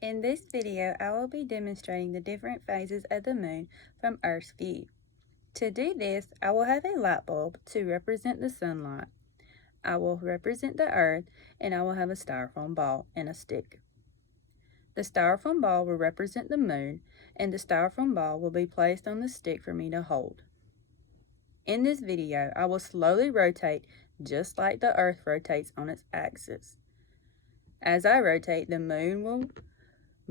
In this video, I will be demonstrating the different phases of the moon from Earth's view. To do this, I will have a light bulb to represent the sunlight. I will represent the Earth, and I will have a styrofoam ball and a stick. The styrofoam ball will represent the moon, and the styrofoam ball will be placed on the stick for me to hold. In this video, I will slowly rotate just like the Earth rotates on its axis. As I rotate, the moon will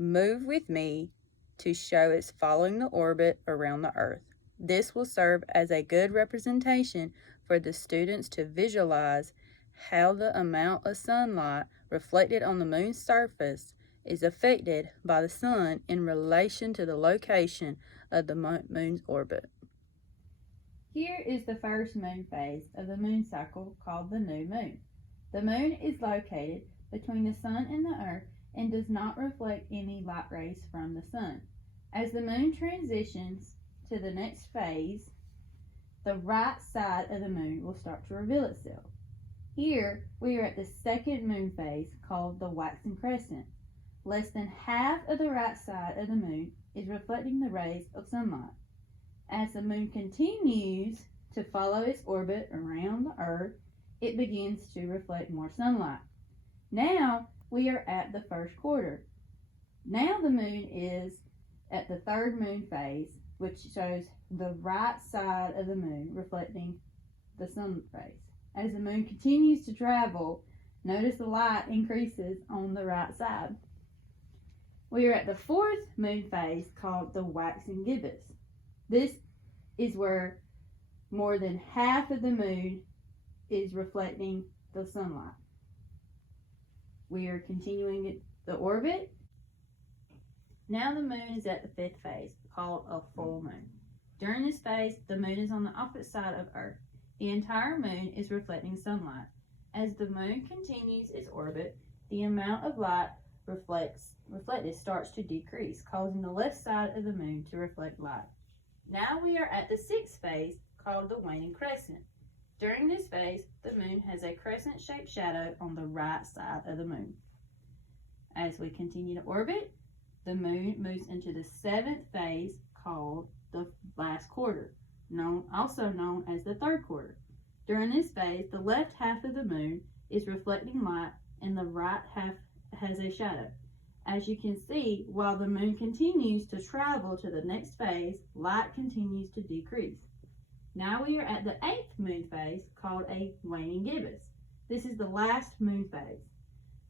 move with me to show it's following the orbit around the Earth. This will serve as a good representation for the students to visualize how the amount of sunlight reflected on the moon's surface is affected by the sun in relation to the location of the moon's orbit. Here is the first moon phase of the moon cycle called the new moon. The moon is located between the sun and the Earth and does not reflect any light rays from the sun. As the moon transitions to the next phase, the right side of the moon will start to reveal itself. Here, we are at the second moon phase called the waxing crescent. Less than half of the right side of the moon is reflecting the rays of sunlight. As the moon continues to follow its orbit around the Earth, it begins to reflect more sunlight. Now, we are at the first quarter. Now the moon is at the third moon phase, which shows the right side of the moon reflecting the sun rays. As the moon continues to travel, notice the light increases on the right side. We are at the fourth moon phase called the waxing gibbous. This is where more than half of the moon is reflecting the sunlight. We are continuing the orbit. Now the moon is at the fifth phase, called a full moon. During this phase, the moon is on the opposite side of Earth. The entire moon is reflecting sunlight. As the moon continues its orbit, the amount of light reflected starts to decrease, causing the left side of the moon to reflect light. Now we are at the sixth phase, called the waning crescent. During this phase, the moon has a crescent-shaped shadow on the right side of the moon. As we continue to orbit, the moon moves into the seventh phase called the last quarter, also known as the third quarter. During this phase, the left half of the moon is reflecting light and the right half has a shadow. As you can see, while the moon continues to travel to the next phase, light continues to decrease. Now we are at the eighth moon phase called a waning gibbous. This is the last moon phase.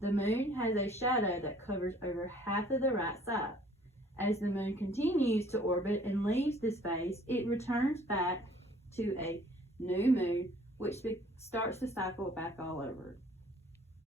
The moon has a shadow that covers over half of the right side. As the moon continues to orbit and leaves this phase, it returns back to a new moon, which starts the cycle back all over.